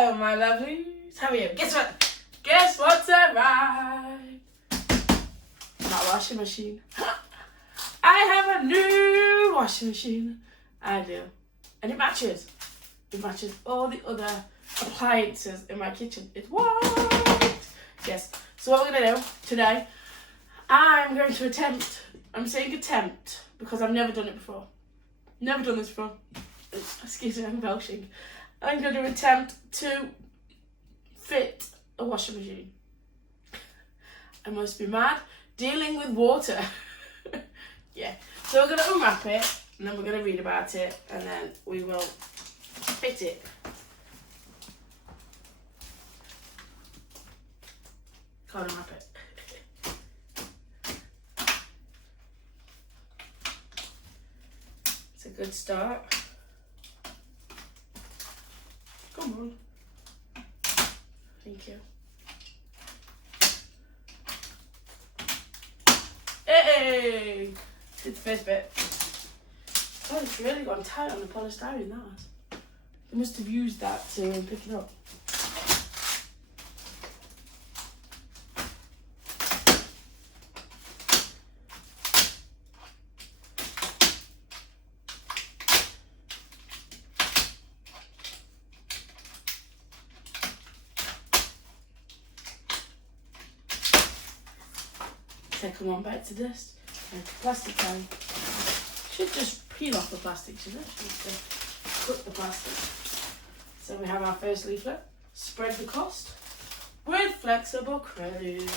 Hello, my lovelies. How are you? Guess what? Guess what's arrived? My washing machine. I have a new washing machine. I do. And it matches. It matches all the other appliances in my kitchen. It's white. Yes. So what we're going to do today, I'm going to attempt. I'm saying attempt because I've never done it before. Never done this before. Excuse me, I'm belching. I'm going to attempt to fit a washing machine. I must be mad. Dealing with water. Yeah. So we're going to unwrap it, and then we're going to read about it, and then we will fit it. Can't unwrap it. It's a good start. Come on. Thank you. Hey! Did the first bit. Oh, it's really gone tight on the polystyrene, that has. They must have used that to pick it up. Second one back to dust. And plastic time. Should just peel off the plastic, shouldn't it? Just cut the plastic. So we have our first leaflet. Spread the cost with flexible credit.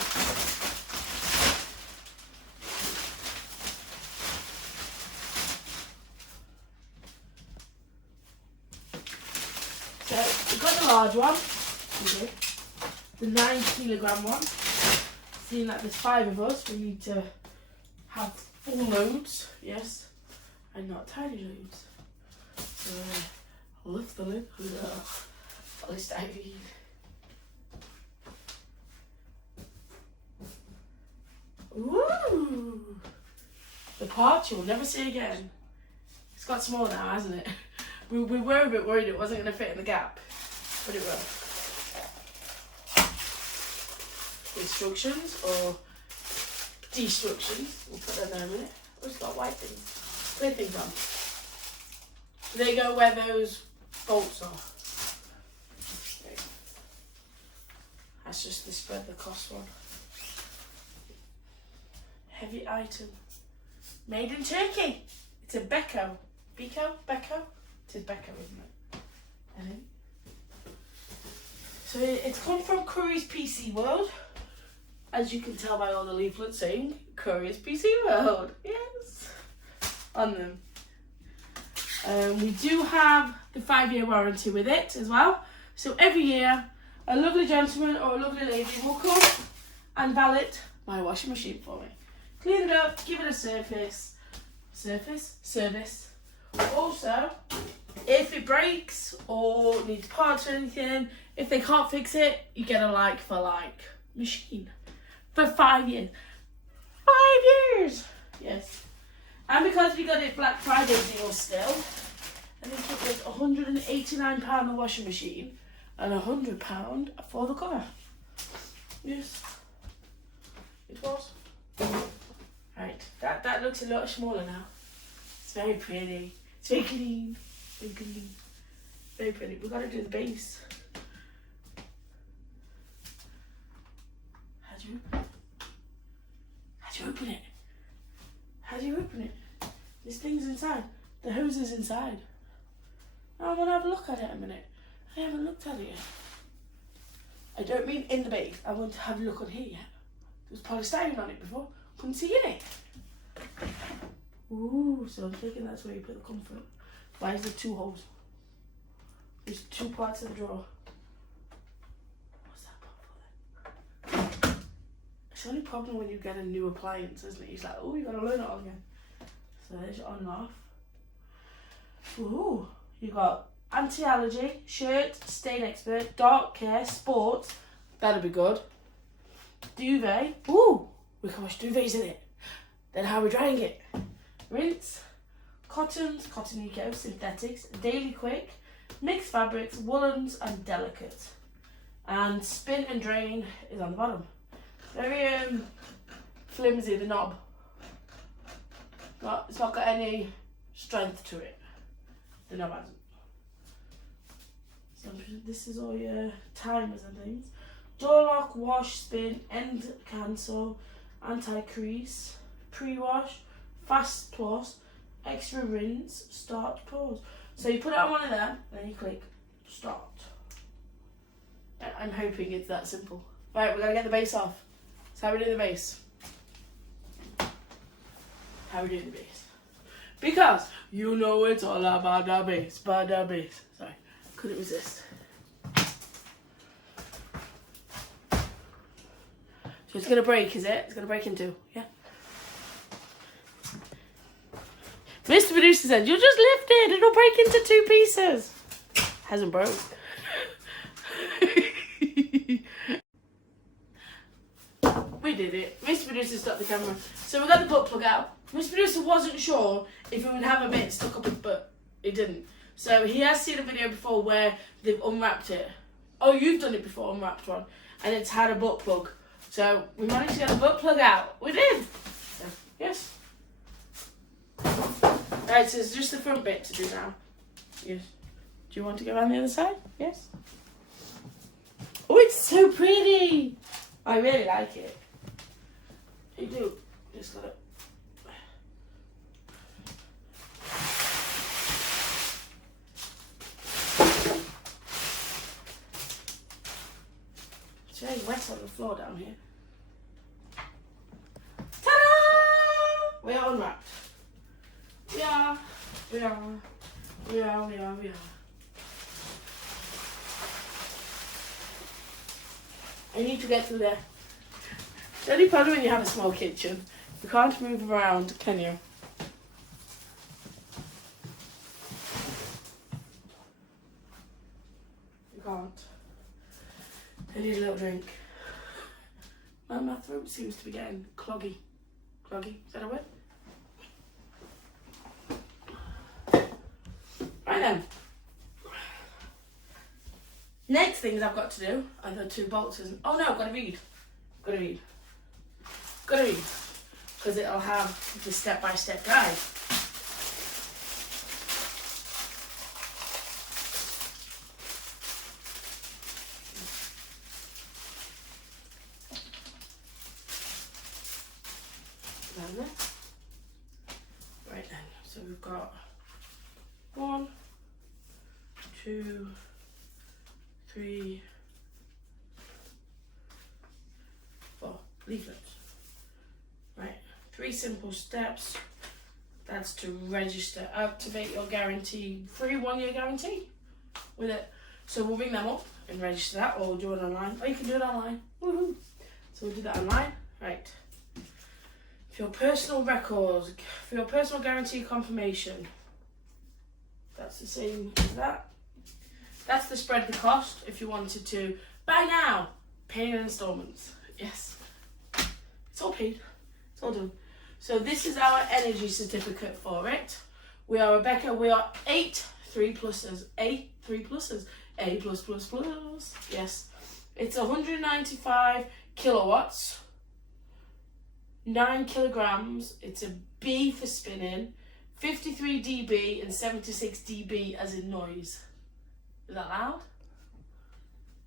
So we've got the large one. We did. The 9 kilogram one. Seeing that there's 5 of us, we need to have full loads, yes, and not tiny loads. So lift the lid, polystyrene. Ooh! The part you'll never see again. It's got smaller now, hasn't it? We were a bit worried it wasn't going to fit in the gap, but it will. Instructions or destructions. We'll put that there in a minute. Oh, it's got white things. Clear things on. There you go where those bolts are. Okay. That's just the spread the cost one. Heavy item. Made in Turkey. It's a Beko. Beko? It is Beko, isn't it? I think. So it's come from Curry's PC World. As you can tell by all the leaflets saying Curry's PC World. Yes. On them. We do have the 5-year warranty with it as well. So every year, a lovely gentleman or a lovely lady will come and valet my washing machine for me. Clean it up, give it a service. Also, if it breaks or needs parts or anything, if they can't fix it, you get a like for like machine. For 5 years. 5 years! Yes. And because we got it Black Friday deal still, I think it was £189 the washing machine and £100 for the cover. Yes. It was. Right. That looks a lot smaller now. It's very pretty. It's very clean. Very clean. Very pretty. We've got to do the base. How do you open it? How do you open it? This thing's inside. The hose is inside. I want to have a look at it a minute. I haven't looked at it yet. I don't mean in the base. I want to have a look on here yet. There was polystyrene on it before. Couldn't see in it. Ooh, so I'm thinking that's where you put the comfort. Why is there 2 holes? There's 2 parts of the drawer. What's that part for then? It's the only problem when you get a new appliance, isn't it? It's like, oh, you got to learn it all again. So there's your on and off. Ooh, you got anti-allergy, shirt, stain expert, dark care, sports. That'll be good. Duvet. Ooh, we can wash duvets in it. Then how are we drying it? Rinse, cottons, cotton eco, synthetics, daily quick, Mixed fabrics, woolens and delicate. And spin and drain is on the bottom. Very flimsy, the knob. It's not got any strength to it. The knob hasn't. So this is all your timers and things. Door lock, wash, spin, end cancel, anti-crease, pre-wash, fast plus, extra rinse, start, pause. So you put it on one of them, and then you click start. I'm hoping it's that simple. Right, we're gonna get the base off. So how are we doing the base? How are we doing the base? Because you know it's all about the base, Sorry, couldn't resist. So it's gonna break, is it? It's gonna break in two, yeah? Mr. Producer said, you'll just lift it, it'll break into two pieces. Hasn't broke. We did it. Mr. Producer stopped the camera. So we got the butt plug out. Mr. Producer wasn't sure if it would have a bit stuck up his butt. It didn't. So he has seen a video before where they've unwrapped it. Oh, you've done it before, unwrapped one. And it's had a butt plug. So we managed to get the butt plug out. We did. So, yes. Right, so it's just the front bit to do now. Yes. Do you want to go around the other side? Yes. Oh, it's so pretty. I really like it. You do. Just got it. It's very wet on the floor down here. Ta-da! We are unwrapped. We are. I need to get to there. The only problem when you have a small kitchen, you can't move around, can you? You can't. I need a little drink. My throat seems to be getting cloggy. Cloggy, is that a word? Right then. Next things I've got to do are the two bolts. Oh no, I've got to read. Because it'll have the step-by-step guide. Right then, so we've got 1, 2, 3, 4 leaflets. Right, 3 simple steps. That's to register, activate your guarantee, free 1-year guarantee with it. So we'll ring them up and register that, or we'll do it online. Or you can do it online. Woohoo! So we'll do that online. Right. For your personal records, for your personal guarantee confirmation, that's the same as that. That's to spread the cost if you wanted to buy now, pay in installments. Yes, it's all paid, it's all done. So this is our energy certificate for it. We are a Beko, we are 8 3 pluses, A 3 pluses, A plus plus plus. Yes, it's 195 kilowatts, 9 kilograms. It's a B for spinning, 53 dB and 76 dB as in noise. Is that loud?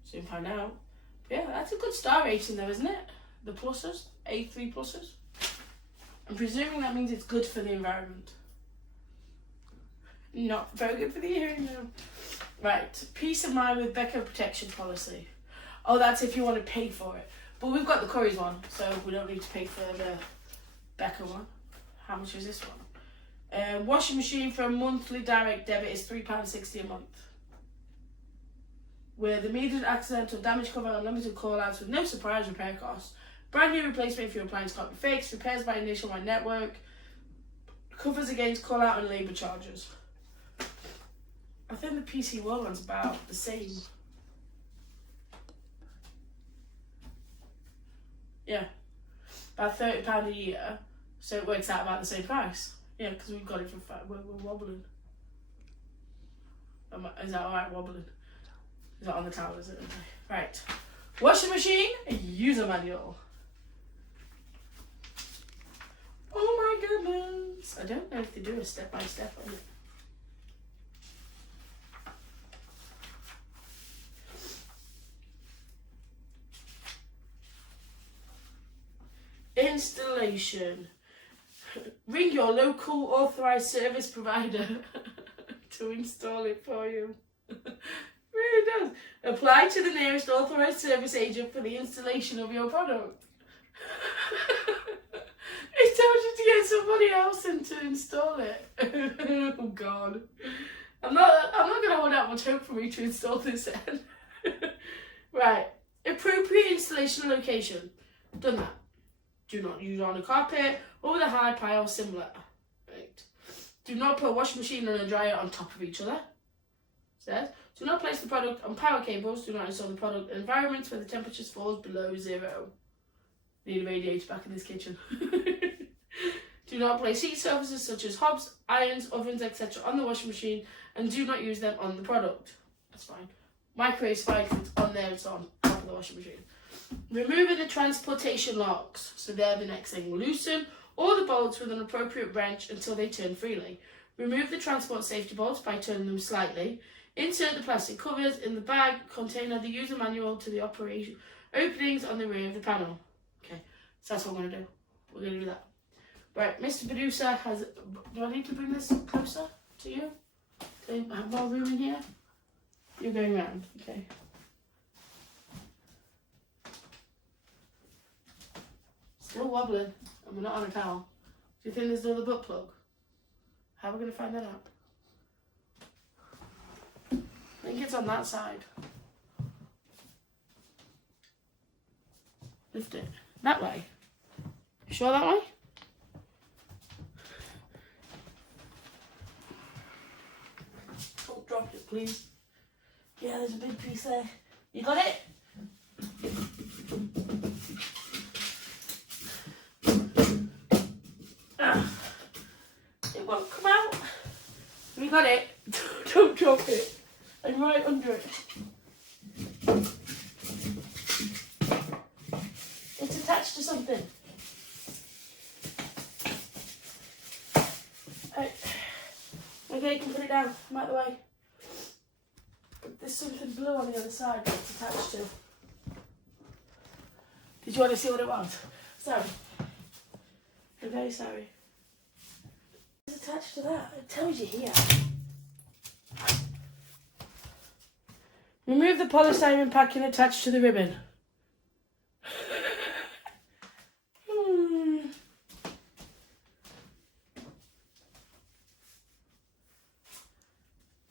Soon find out. But yeah, that's a good star rating though, isn't it? The pluses, A3 pluses. I'm presuming that means it's good for the environment. Not very good for the hearing though. Right, peace of mind with Beko protection policy. Oh, that's if you want to pay for it. But we've got the Curry's one, so we don't need to pay for the Beko one. How much is this one? Washing machine for a monthly direct debit is £3.60 a month. With immediate accidental damage cover and unlimited call-outs with no surprise repair costs. Brand new replacement if your appliance can't be fixed. Repairs by a nationwide network. Covers against call-out and labour charges. I think the PC World one's about the same. Yeah. About £30 a year. So it works out about the same price. Yeah, because we've got it for we're wobbling. Is that alright wobbling? Is that on the towel, is it? Okay. Right. Washing machine, user manual. Oh my goodness. I don't know if they do a step-by-step on it. Installation. Ring your local authorised service provider to install it for you. Really does. Apply to the nearest authorised service agent for the installation of your product. It tells you to get somebody else in to install it. Oh God. I'm not gonna hold out much hope for me to install this then. Right. Appropriate installation location. Done that. Do not use on a carpet or with a hard pile similar. Right. Do not put a washing machine and a dryer on top of each other. Says, do not place the product on power cables. Do not install the product in environments where the temperature falls below 0. Need a radiator back in this kitchen. Do not place heat surfaces such as hobs, irons, ovens, etc. on the washing machine, and do not use them on the product. That's fine. Microwave's fine if it's on there, it's on top of the washing machine. Removing the transportation locks. So they're the next thing. Loosen all the bolts with an appropriate wrench until they turn freely. Remove the transport safety bolts by turning them slightly. Insert the plastic covers in the bag container the user manual to the operation openings on the rear of the panel. Okay, so that's what we're going to do. We're going to do that. Right, Mr. Producer has... Do I need to bring this closer to you? Do I have more room in here? You're going round, okay. Still wobbling, and we're not on a towel. Do you think there's another butt plug? How are we going to find that out? I think it's on that side. Lift it. That way. You sure that way? Oh, drop it, please. Yeah, there's a big piece there. You got it? It won't come out. You got it? Don't drop it. I'm right under it. It's attached to something. Right. Okay, you can put it down. I'm out of the way. But there's something blue on the other side that it's attached to. Did you want to see what it was? Sorry. I'm very sorry. It's attached to that. It tells you here. Remove the polystyrene packing attached to the ribbon.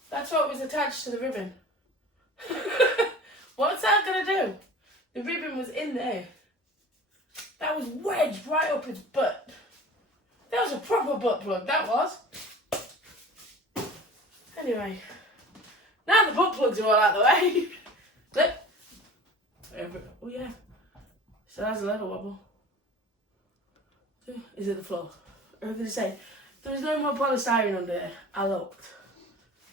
That's what was attached to the ribbon. What's that going to do? The ribbon was in there. That was wedged right up its butt. That was a proper butt plug, that was. Anyway. Now the butt plugs are all out of the way. Look. Oh yeah. So that's a little wobble. Is it the floor? Or did it say? There was no more polystyrene under there. I looked.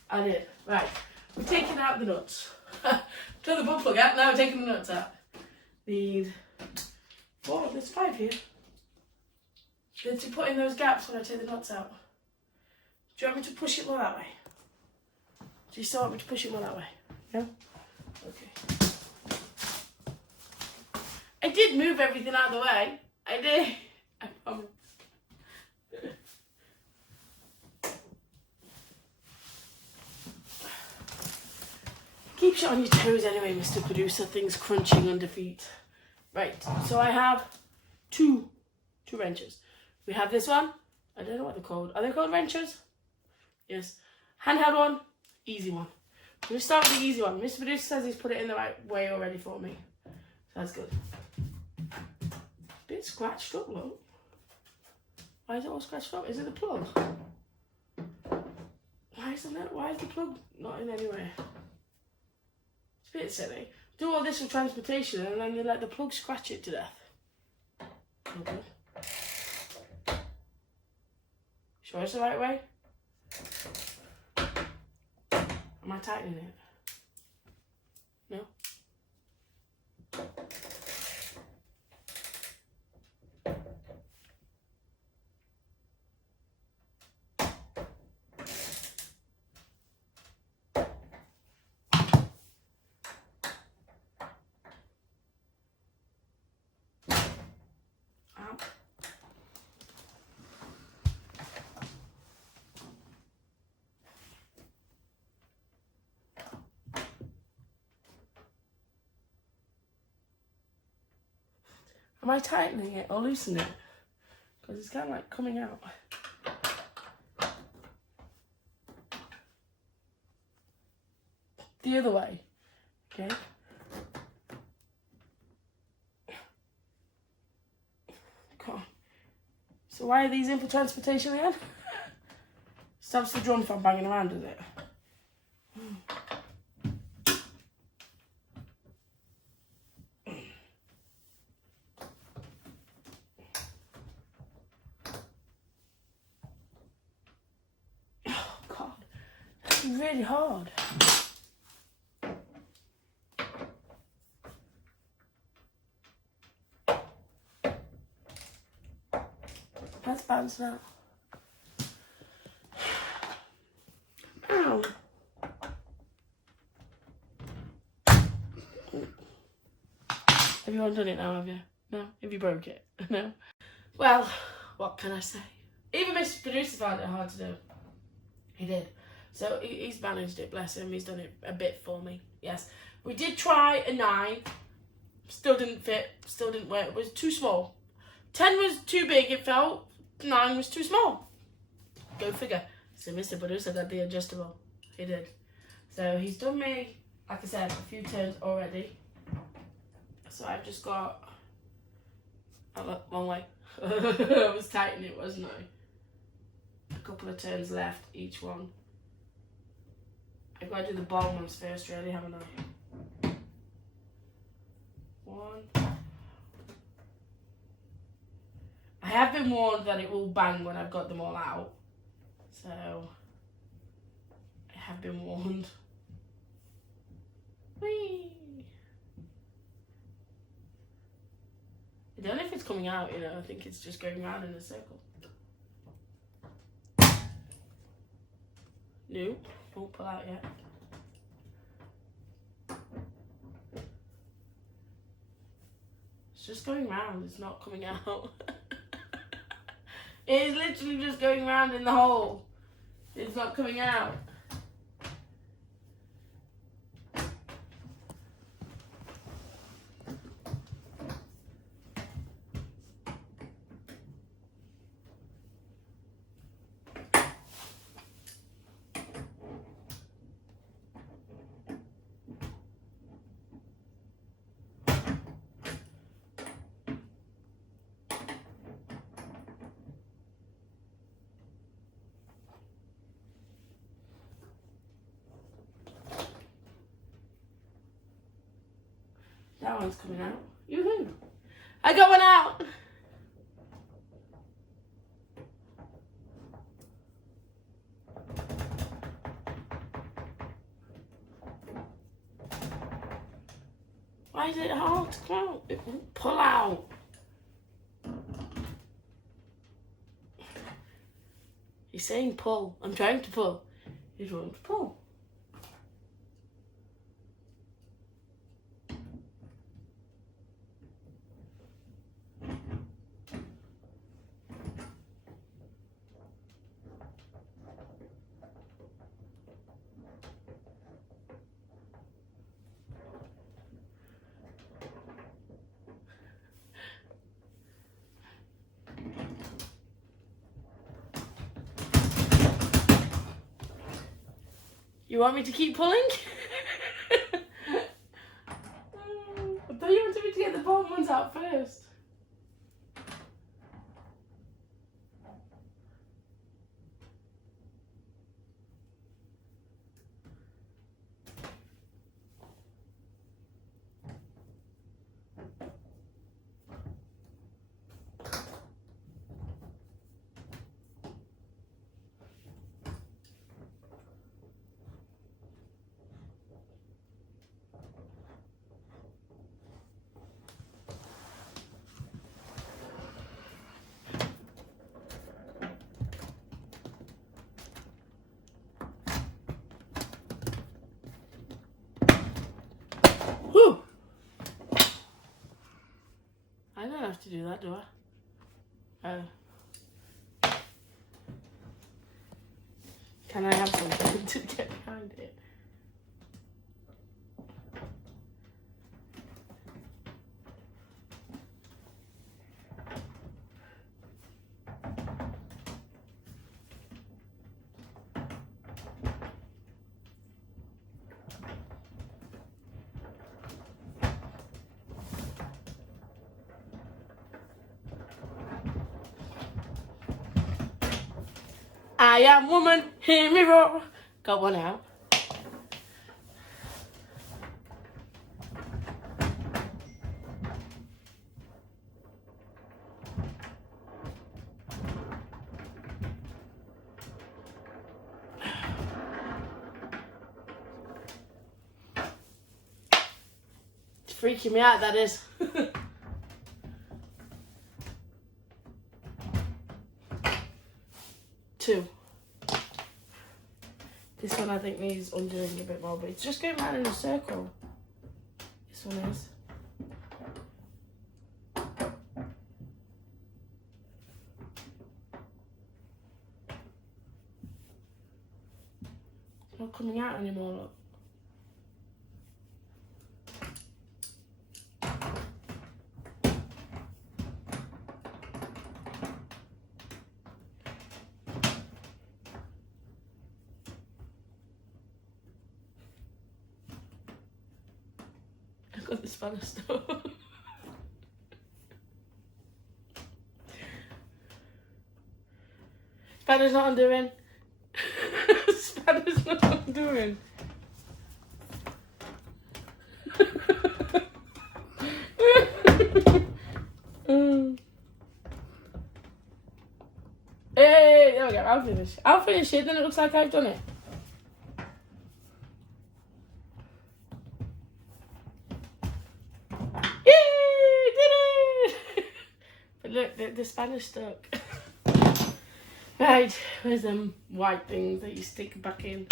I did. Right. We're taking out the nuts. Took the butt plug out, now we're taking the nuts out. Need 4, there's 5 here. To put in those gaps when I take the nuts out. Do you want me to push it more that way? Do you still want me to push it more that way? No? Okay. I did move everything out of the way. I did. I promise. Keeps you on your toes anyway, Mr. Producer. Things crunching under feet. Right, so I have two wrenches. We have this one. I don't know what they're called. Are they called wrenches? Yes. Handheld one. Easy one. I'm going to start with the easy one. Mr. Producer says he's put it in the right way already for me. So that's good. Bit scratched up, look. Why is it all scratched up? Is it the plug? Why is the plug not in anywhere? It's a bit silly. Do all this with transportation and then you let the plug scratch it to death. Okay. Sure it's the right way? I'm Am I tightening it? No? Ow. Am I tightening it or loosening it? Because it's kind of like coming out. The other way. Okay. Come on. So why are these in for transportation again? Stops the drum from banging around, does it? Oh God, that's really hard. Let's bounce now. Ow. Have you undone it now, have you? No? Have you broke it? No? Well, what can I say? Even Mr. Producer found it hard to do. He did. So he's managed it, bless him. He's done it a bit for me. Yes. We did try a 9. Still didn't fit. Still didn't work. It was too small. 10 was too big, it felt. 9 was too small. Go figure. So Mr. Producer got the adjustable. He did. So he's done me, like I said, a few turns already. So I've just got a long way. I was tightening it, wasn't I? A couple of turns left each one. I've got to do the bottom ones first, really, haven't I? 1. I have been warned that it will bang when I've got them all out. So, I have been warned. Whee! I don't know if it's coming out, you know. I think it's just going round in a circle. No, won't pull out yet. It's just going round, it's not coming out. It is literally just going round in the hole. It's not coming out. That one's coming out. Yoo-hoo! I got one out! Why is it hard to come out? It won't pull out. He's saying pull. I'm trying to pull. He won't pull. You want me to keep pulling? I thought you wanted me to get the bottom ones out first. don't have to do that, do I? Oh. Can I have something to get behind it? I am woman, hear me roar. Got one out. It's freaking me out, that is. Two. This one I think needs undoing a bit more, but it's just going round in a circle. This one is. It's not coming out anymore, look. I got this Spanish stuff. Spanish not undoing. Spanish not undoing. Hey, there we go. I'll finish. I'll finish it, then it looks like I've done it. Look, the Spanish stuck. Right, where's them white things that you stick back in?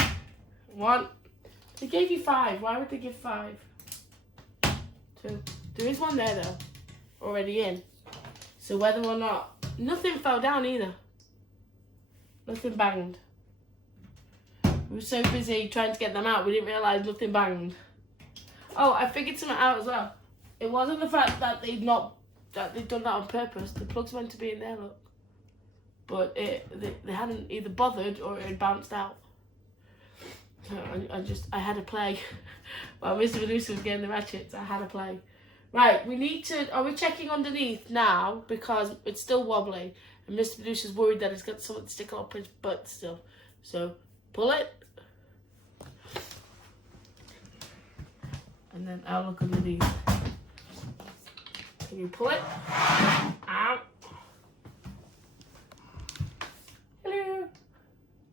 One. They gave you 5. Why would they give 5? 2. There is one there though, already in. So whether or not, nothing fell down either. Nothing banged. We were so busy trying to get them out, we didn't realise nothing banged. Oh, I figured something out as well. It wasn't the fact that they'd done that on purpose. The plug's meant to be in there, look. But they hadn't either bothered or it had bounced out. So I had to play. While Mr. Medusa was getting the ratchets, I had to play. Right, are we checking underneath now? Because it's still wobbly. And Mr. Medusa's worried that it's got something sticking up his butt still. So, pull it. And then I'll look underneath. Can you pull it? Out. Hello.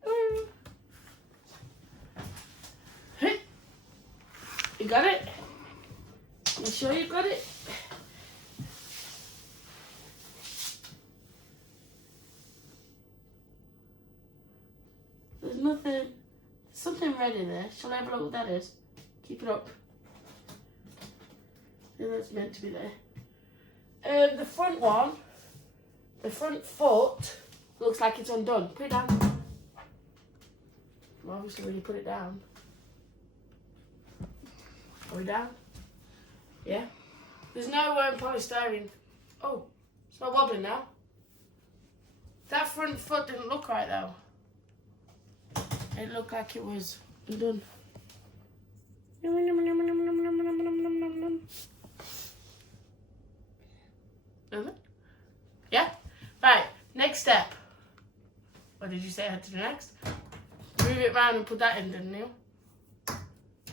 Hello. Hey. You got it? You sure you got it? There's nothing. There's something red in there. Shall I have a look what that is? Keep it up. Yeah, that's meant to be there. The front one, the front foot, looks like it's undone. Put it down. Well, obviously when you put it down. Are we down? Yeah. There's no polystyrene. Oh, it's not wobbling now. That front foot didn't look right though. It looked like it was undone. Yeah? Right, next step. What did you say I had to do next? Move it round and put that in, didn't you?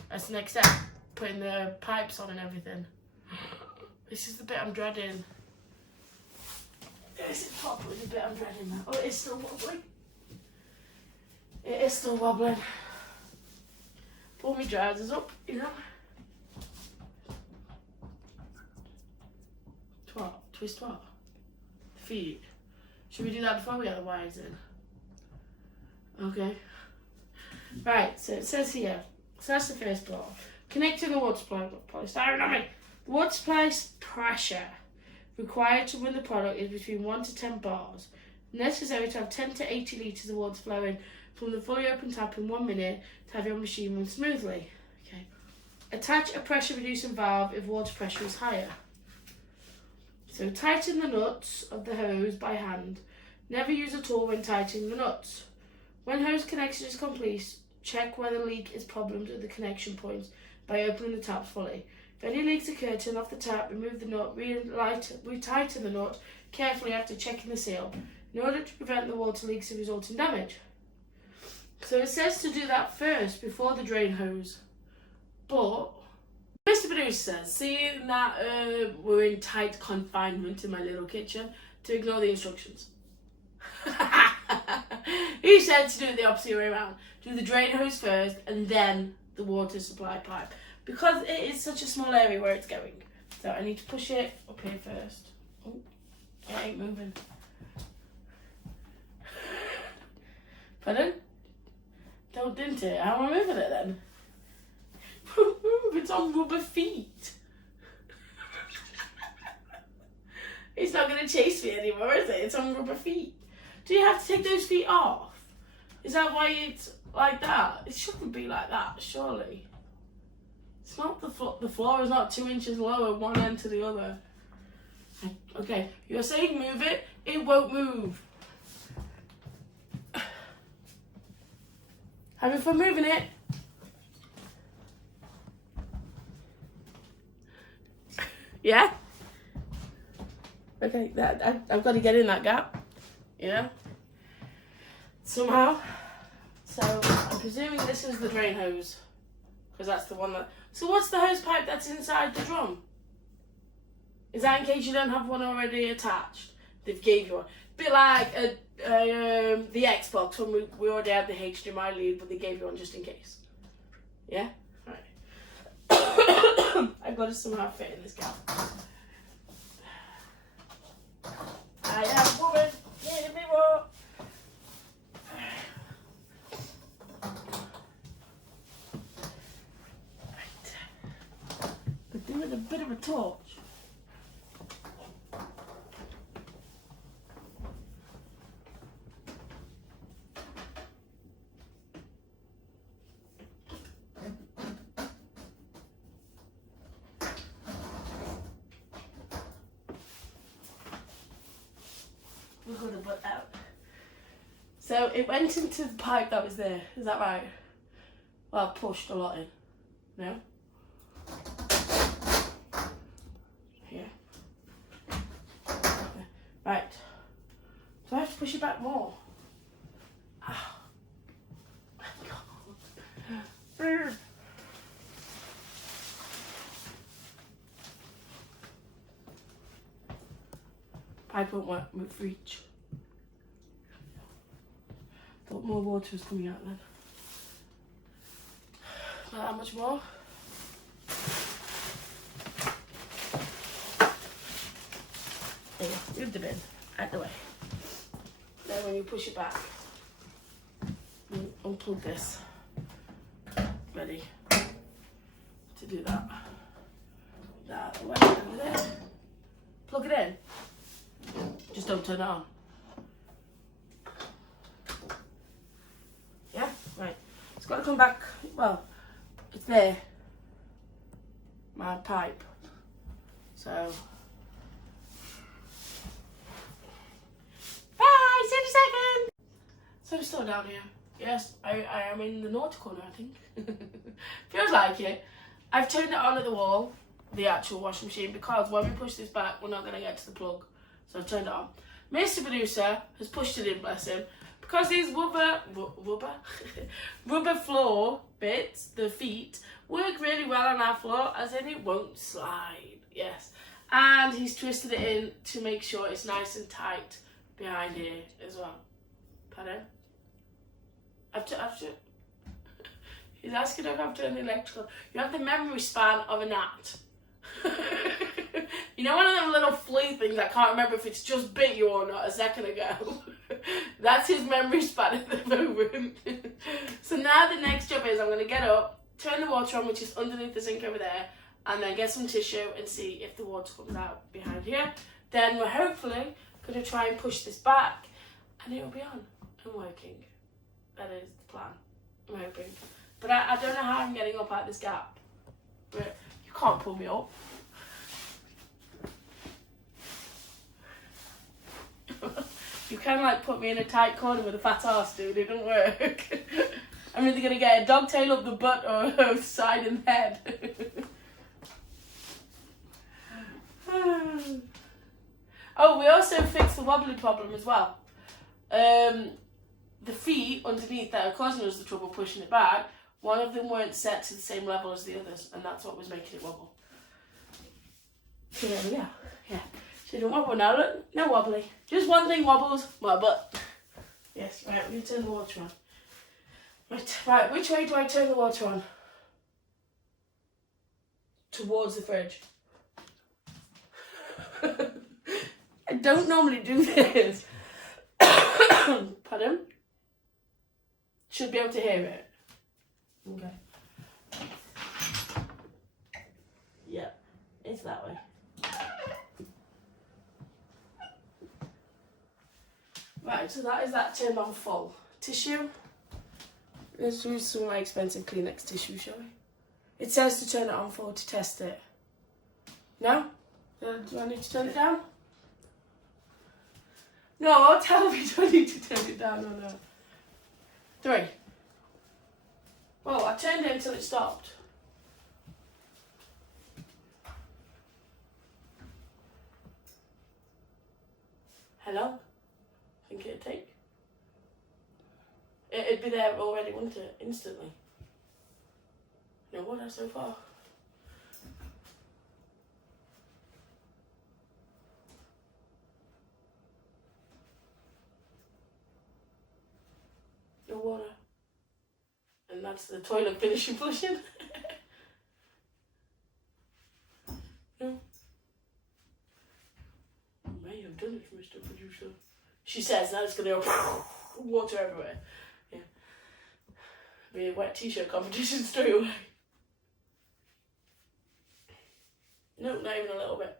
That's the next step. Putting the pipes on and everything. This is the bit I'm dreading. This is probably the bit I'm dreading now. Oh, it is still wobbling. It is still wobbling. Pull my trousers up, you know. Twist what? Feet. Should we do that before we get the wires in? Okay. Right, so it says here. So that's the first block. Connecting the water supply with polystyrene. The water supply pressure required to run the product is between 1 to 10 bars. Necessary to have 10 to 80 litres of water flowing from the fully open tap in 1 minute to have your machine run smoothly. Okay. Attach a pressure reducing valve if water pressure is higher. So tighten the nuts of the hose by hand. Never use a tool when tightening the nuts. When hose connection is complete, check whether leak is problems with the connection points by opening the taps fully. If any leaks occur, turn off the tap, remove the nut, retighten the nut carefully after checking the seal, in order to prevent the water leaks and resulting damage. So it says to do that first before the drain hose. But Mr. Producer says, seeing that we're in tight confinement in my little kitchen, to ignore the instructions. He said to do it the opposite way around. Do the drain hose first and then the water supply pipe. Because it is such a small area where it's going. So I need to push it up here first. Oh, it ain't moving. Pardon? Didn't it? How am I moving it then? Move, it's on rubber feet. It's not going to chase me anymore, is it? It's on rubber feet. Do you have to take those feet off? Is that why it's like that? It shouldn't be like that, surely. It's not the floor. The floor is not 2 inches lower one end to the other. Okay, you're saying move it. It won't move. Having fun moving it. Yeah? Okay, I've got to get in that gap. You know? Somehow. So, I'm presuming this is the drain hose. Because that's the one that... So what's the hose pipe that's inside the drum? Is that in case you don't have one already attached? They've gave you one. Bit like the Xbox when we already had the HDMI lead, but they gave you one just in case. Yeah? Right. I've got to somehow fit in this gap. I am a woman. Give me more. Doing a bit of a torch. We'll go the butt out. So it went into the pipe that was there. Is that right? Well, I pushed a lot in. No? Right, so I have to push it back more. Oh. Pipe won't work with reach. Thought more water was coming out then. Not that much more. There you go, move the bin out the way. Then when you push it back, you unplug this. Ready to do that. That away, over there. Plug it in. Just don't turn it on. Yeah? Right. It's got to come back. Well, it's there. My pipe. So... So I'm still down here. Yes, I am in the naughty corner, I think. Feels like it. I've turned it on at the wall, the actual washing machine, because when we push this back, we're not going to get to the plug. So I've turned it on. Mr. Producer has pushed it in, bless him, because these rubber floor bits, the feet, work really well on our floor, as in it won't slide. Yes. And he's twisted it in to make sure it's nice and tight behind here as well. Pardon? He's asking if I've turned electrical. You have the memory span of a gnat. You know, one of them little flea things, I can't remember if it's just bit you or not a second ago. That's his memory span at the moment. So now the next job is I'm going to get up, turn the water on, which is underneath the sink over there, and then get some tissue and see if the water comes out behind here. Then we're hopefully going to try and push this back and it'll be on and working. That is the plan, I'm hoping. But I don't know how I'm getting up out this gap. But you can't pull me up. You can like put me in a tight corner with a fat ass, dude. It don't work. I'm either going to get a dog tail up the butt or a side and head. Oh, we also fixed the wobbly problem as well. The feet underneath that are causing us the trouble pushing it back, one of them weren't set to the same level as the others, and that's what was making it wobble. So there we go. Yeah. So don't wobble now, look. No wobbly. Just one thing wobbles, my butt. Yes, right, we're going to turn the water on. Right, which way do I turn the water on? Towards the fridge. I don't normally do this. Pardon? Should be able to hear it. Okay. Yeah, it's that way. Right, so that is that turned on full. Tissue. Let's use some of my expensive Kleenex tissue, shall we? It says to turn it on full to test it. No? Do I need to turn it down? No, tell me, do I need to turn it down or no? 3. Well, I turned it until it stopped. Hello? Think it'd take? It'd be there already, wouldn't it? Instantly. No water so far. No water. And that's the toilet finishing flushing. No. May have done it, Mr. Producer. She says now it's going to go water everywhere. Yeah. Be a wet t-shirt competition straight away. No, not even a little bit.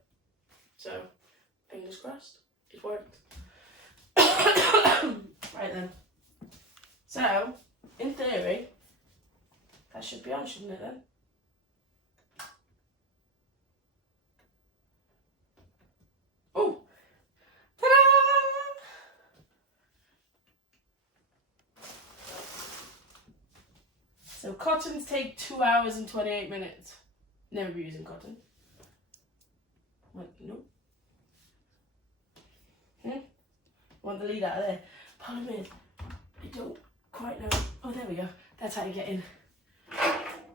So, fingers crossed, it worked. Right then. So, in theory, that should be on, shouldn't it then? Oh! Ta-da! So cottons take 2 hours and 28 minutes. Never be using cotton. What? Nope. Want the lead out of there. Problem is, I don't quite know. Oh, there we go. That's how you get in.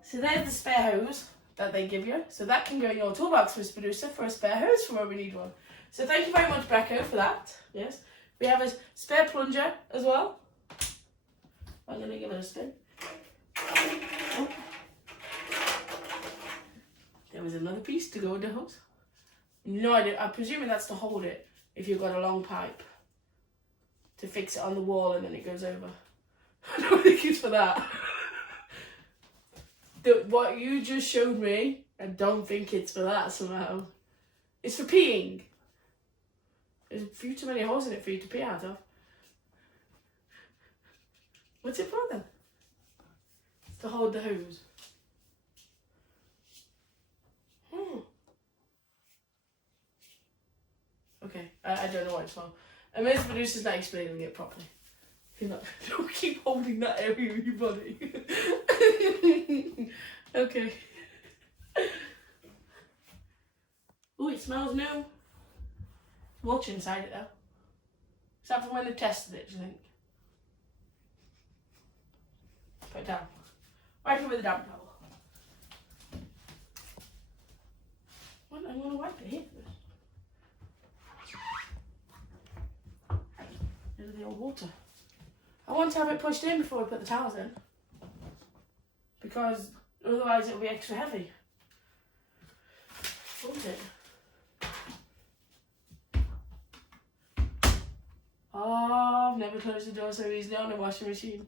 So there's the spare hose that they give you. So that can go in your toolbox, Mr. Producer, for a spare hose for when we need one. So thank you very much, Beko, for that. Yes. We have a spare plunger as well. I'm going to give it a spin. Oh. There was another piece to go with the hose. No idea. I'm presuming that's to hold it if you've got a long pipe. To fix it on the wall and then it goes over. I don't think it's for that. What you just showed me, I don't think it's for that somehow. It's for peeing. There's a few too many holes in it for you to pee out of. What's it for then? It's to hold the hose. Okay, I don't know what it's for. And Mr. Producer's not explaining it properly. You're not, don't keep holding that area of your body. Okay. Oh, it smells new. Water inside it though. Is that from when they tested it, do you think? Put it down. Wipe it with a damp towel. What? I'm going to wipe it here first. There's the old water. I want to have it pushed in before we put the towels in. Because otherwise it'll be extra heavy. Won't it? Oh, I've never closed the door so easily on a washing machine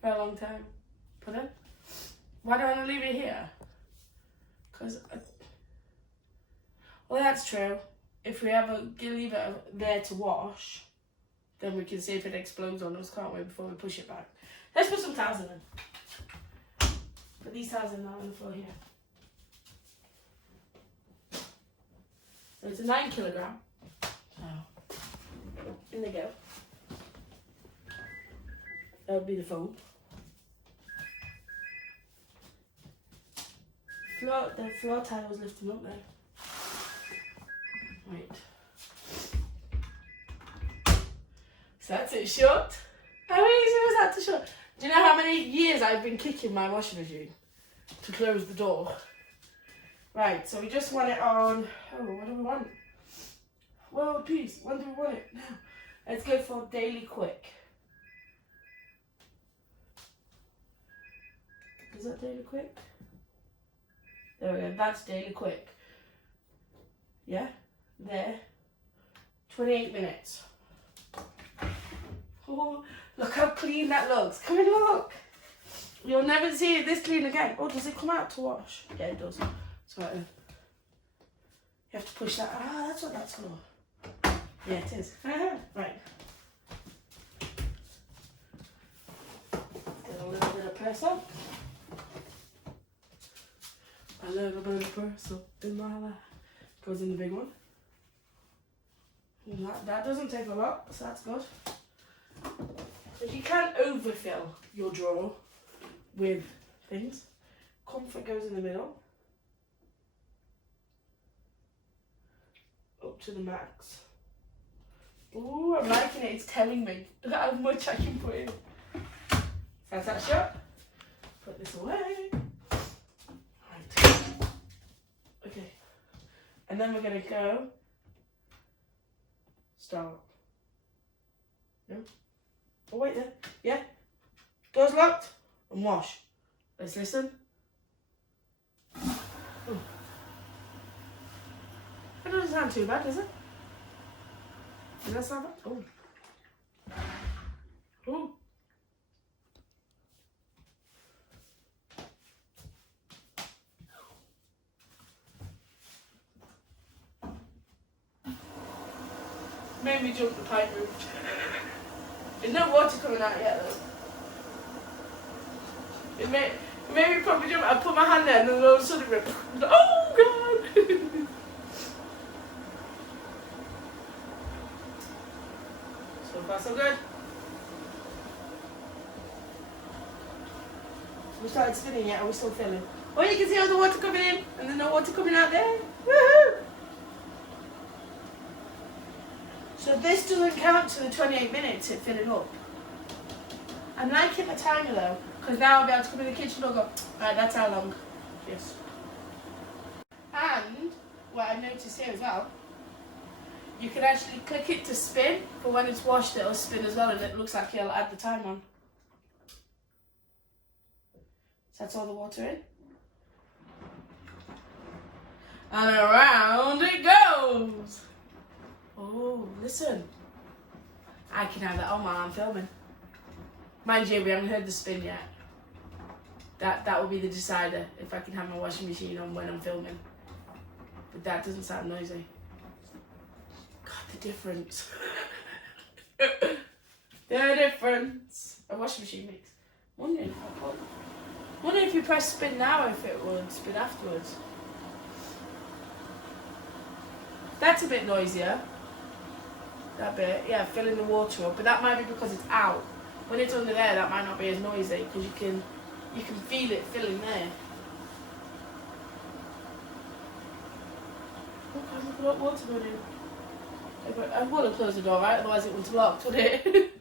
for a long time. Put in. Why do I want to leave it here? Because Well, that's true. If we ever leave it there to wash, then we can see if it explodes on us, can't we, before we push it back. Let's put some towels in then. Put these towels in now on the floor here. So it's a 9 kilogram. So, in they go. That would be the foam. The floor tile was lifting up there. Right. So that's it shut. How easy was that to shut? Do you know how many years I've been kicking my washing machine to close the door? Right, so we just want it on. Oh, what do we want? Well, please, when do we want it? Now. Let's go for daily quick. Is that daily quick? There we go, that's daily quick. Yeah, there. 28 minutes. Oh, look how clean that looks. Come and look. You'll never see it this clean again. Oh, does it come out to wash? Yeah, it does. So you have to push that. Ah, that's what that's for. Yeah, it is. Right. Get a little bit of press up. A little bit of press up in my life. Goes in the big one. And that doesn't take a lot, so that's good. But you can't overfill your drawer with things. Comfort goes in the middle. Up to the max. Ooh, I'm liking it. It's telling me how much I can put in. That's that shut. Put this away. Right. Okay. And then we're going to go. Start. No? Oh, wait there. Yeah. Doors locked. And wash. Let's listen. Ooh. That doesn't sound too bad, does it? Does that sound bad? Oh. Oh. Made me jump the pipe moved. There's no water coming out yet though. It made me probably jump. I put my hand there and then all of a sudden it went, oh god! So far so good. We started spinning yet, are we still filling? Oh, you can see all the water coming in and then no water coming out there. Woohoo! So this doesn't count to the 28 minutes it filling up. I'm liking the timer though, because now I'll be able to come in the kitchen and go, right, that's how long. Yes. And what I've noticed here as well, you can actually click it to spin, but when it's washed it'll spin as well and it looks like it'll add the time on. So that's all the water in. And around it goes. Oh, listen. I can have that on while I'm filming. Mind you, we haven't heard the spin yet. That will be the decider if I can have my washing machine on when I'm filming. But that doesn't sound noisy. God, the difference. The difference a washing machine makes. Wondering if you press spin now if it would spin afterwards. That's a bit noisier. That bit, yeah, filling the water up, but that might be because it's out. When it's under there, that might not be as noisy because you can feel it filling there. Oh God, look at that water going in. I would have closed the door, right? Otherwise it wouldn't locked, would it?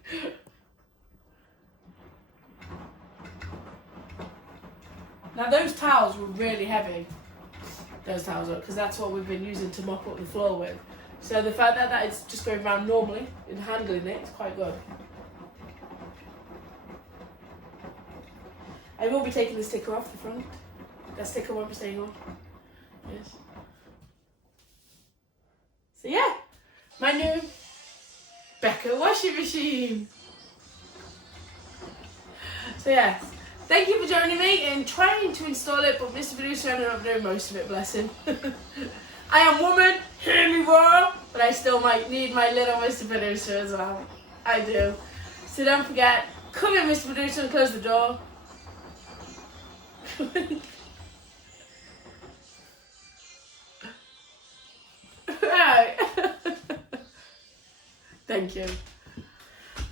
Now those towels were really heavy. Those towels are, because that's what we've been using to mop up the floor with. So the fact that it's just going around normally and handling it is quite good. I will be taking the sticker off the front. That sticker won't be staying on. Yes. So yeah, my new Beko washing machine. So yes, thank you for joining me in trying to install it, but Mr. Producer ended up doing most of it, bless him. I am woman, hear me roar, but I still might need my little Mr. Producer as well. I do. So don't forget, come in, Mr. Producer, and close the door. Right. Thank you.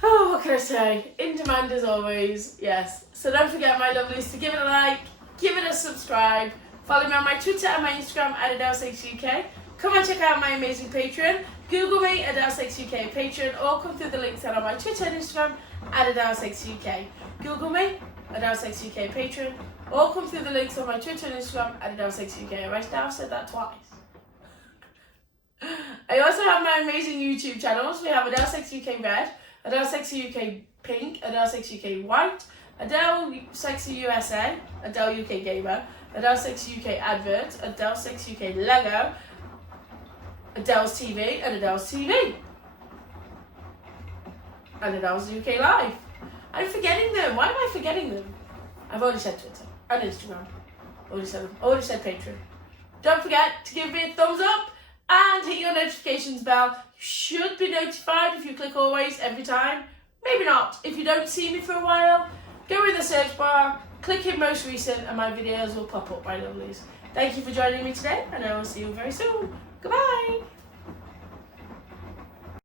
Oh, what can I say? In demand as always, yes. So don't forget, my lovelies, to give it a like, give it a subscribe, follow me on my Twitter and my Instagram at Adelesexyuk. Come and check out my amazing Patreon. Google me, Adelesexyuk Patreon, or come through the links that are on my Twitter and Instagram at Adelesexyuk. Google me, Adelesexyuk Patreon, or come through the links on my Twitter and Instagram at Adelesexyuk. Right now, I've said that twice. I also have my amazing YouTube channels. We have Adelesexyuk Red, Adelesexyuk Pink, Adelesexyuk White, Adelesexy USA, Adele UK Gamer, Adelesexyuk Adverts, Adelesexyuk Lego, Adele's TV, and Adele's TV, and Adele's UK Live. I'm forgetting them. Why am I forgetting them? I've already said Twitter and Instagram. Already said Patreon. Don't forget to give me a thumbs up and hit your notifications bell. You should be notified if you click always every time. Maybe not. If you don't see me for a while, go in the search bar, click in most recent, and my videos will pop up, my lovelies. Thank you for joining me today, and I will see you very soon. Goodbye.